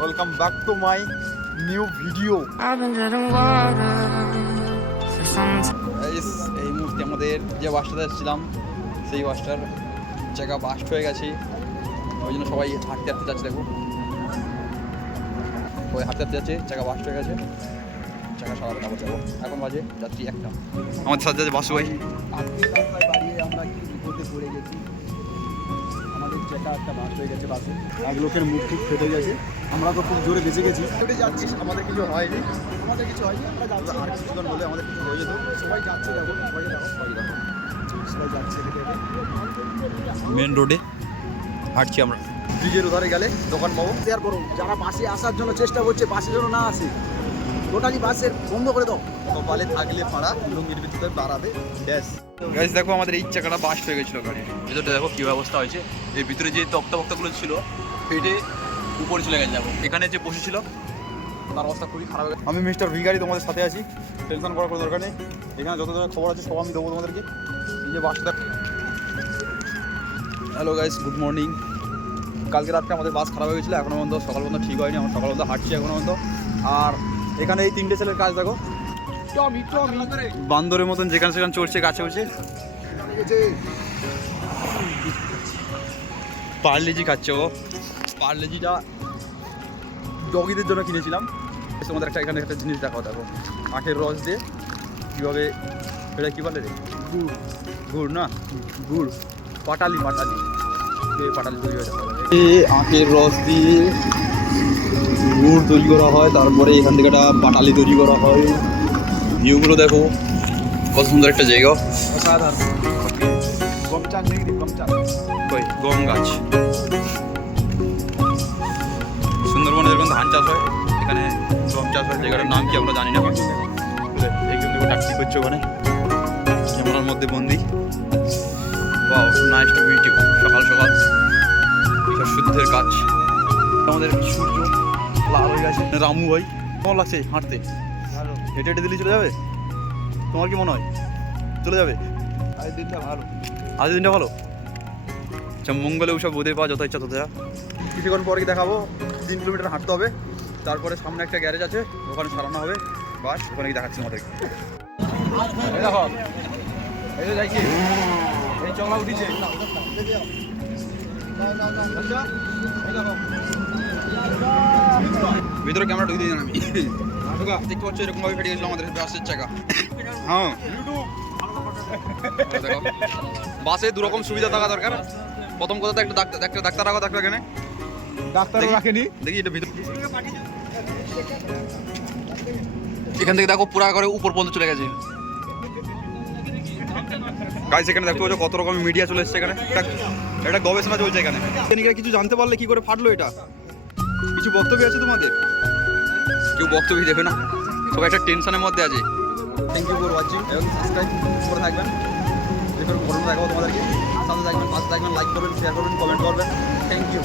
Welcome back to my new video. এই মুহূর্তে আমাদের যে বাসটাতে এসেছিলাম সেই বাসটার জায়গা বাস্ট হয়ে গেছে, ওই জন্য সবাই হাঁটতে হাঁটতে যাচ্ছে। দেখো সবাই হাঁটতে হাঁটতে যাচ্ছে, জায়গা বাস্ট হয়ে গেছে, জায়গা সারাবে তারপর যাবো। এখন বাজে যাত্রী একটা, আমাদের সাথে যাচ্ছে বাসু ভাই। বাড়িয়ে আমরা কি বিপদে পড়ে গেছি, আমাদের জায়গা একটা বাস্ট হয়ে গেছে, বাসে এক লোকের মুখ ঠিক ফেটে গেছে। আমরা তো খুব জোরে বেঁচে গেছি, ফেটে যাচ্ছিস, আমাদের কিছু হয়নি, আমাদের কিছু হয়নি। আমরা যাচ্ছি, আর কিছুক্ষণ বলে আমাদের কিছু হয়ে যেত। সবাই যাচ্ছে, দেখো সবাই দেখো, সবাই যাচ্ছে মেন রোডে হাঁটছি আমরা। ব্রিজের ওধারে গেলে দোকান পাবো। শেয়ার করো, যারা বাসে আসার জন্য চেষ্টা করছে, বাসের জন্য না আসে, টোটালি বাসের বন্ধ করে দাও। কপালে থাকলে ফাড়া, লুঙ্গির ভিতরে বাড়াবে ব্যাস। গাইস দেখো আমাদের এই চাকাটা বাস্ট হয়ে গেছিলো, গাড়ির ভিতরটা দেখো কী অবস্থা হয়েছে। এর ভিতরে যে তক্তাগুলো ছিল ফেটে উপরে চলে গেছে। দেখো এখানে যে বসেছিল তার অবস্থা খুবই খারাপ হয়ে গেছে। আমি মিস্টার ভিখারি তোমাদের সাথে আছি, টেনশন করার কোনো দরকার নেই। এখানে যত ধরনের খবর আছে সব আমি দেবো তোমাদেরকে। এই যে বাসটা, হ্যালো গাইস, গুড মর্নিং। কালকে রাত্রে আমাদের বাস খারাপ হয়ে গেছিলো, এখনো পর্যন্ত সকাল পর্যন্ত ঠিক হয়নি। আমরা সকাল পর্যন্ত হাঁটছি এখনো পর্যন্ত। আর এখানে এই তিনটে ছেলের কাজ দেখো, বান্দরের মতন যেখানে সেখানে চড়ছে গাছে উঠছে। পার্লেজি খাচ্ছে ও। পার্লেজিটা ডগিদের জন্য কিনেছিলাম। তোমাদের এখানে একটা জিনিস দেখাও, দেখো আখের রস দিয়ে কীভাবে, এটা কী বলে রে, গুড় না, গুড়, পাটালি পাটালি তৈরি হয়ে যাবে। আখের রস দিয়ে গুড় তৈরি করা হয়, তারপরে এখান থেকে একটা পাটালি তৈরি করা হয়। ভিউগুলো দেখো, কত সুন্দর একটা জায়গা, অসাধারণ। গম গাছ, সুন্দরবনে যেরকম ধান চাষ হয় এখানে গম চাষ হয়। জায়গাটার নাম কি আমরা জানি না। একজন দেখো ট্যাক্সি করছে ওখানে, ক্যামেরার মধ্যে বন্দি। Wow, nice to meet you. সকাল সকাল এটা শুদ্ধের কাজ। আমাদের সূর্য লাল হয়ে গেছে। রামু ভাই কেমন লাগছে হাঁটতে? ভালো। হেঁটে হেঁটে দিল্লি চলে যাবে? তোমার কি মনে হয় চলে যাবে? আজকের দিনটা ভালো, আজকের দিনটা ভালো। আচ্ছা, মঙ্গলে ওসব বোধে পাওয়া যত ইচ্ছা তত যা। কিছুক্ষণ পরে দেখাবো, 3 কিলোমিটার হাঁটতে হবে, তারপরে সামনে একটা গ্যারেজ আছে, ওখানে সারানো হবে বাস। ওখানে কি দেখাচ্ছি আমাদেরকে। এই চংলা উঠিছে, ভিতরে ক্যামেরা ঢুকে দিই আমি। দেখতে পাচ্ছ এরকম ভাবে ফেটে গেছিল আমাদের বাসের চাকা। হ্যাঁ, বাসে দুরকম সুবিধা থাকা দরকার। প্রথম কথা একটা ডাক্তার রাখো, ডাক্তার এখানে ডাক্তার রাখেনি। দেখি এটা ভিতরে, এখান থেকে দেখো পুরা করে উপর পর্যন্ত চলে গেছে। গাইস এখানে দেখতে পাচ্ছ কত রকমের মিডিয়া চলে এসছে এখানে। এটা গবেষণা চলছে এখানে। কিছু জানতে পারলে কি করে ফাটলো এটা, কিছু বক্তব্য আছে তোমাদের? কেউ বক্তব্য দেবে না, সবাই একটা টেনশনের মধ্যে আছে। থ্যাংক ইউ ফর ওয়াচিং, এবং সাবস্ক্রাইব করে থাকবেন। দেখুন ঘটনা দেখাবো তোমাদেরকে, সাথে থাকবেন, পাশে থাকবেন, লাইক করবেন, শেয়ার করবেন, কমেন্ট করবেন। Thank you.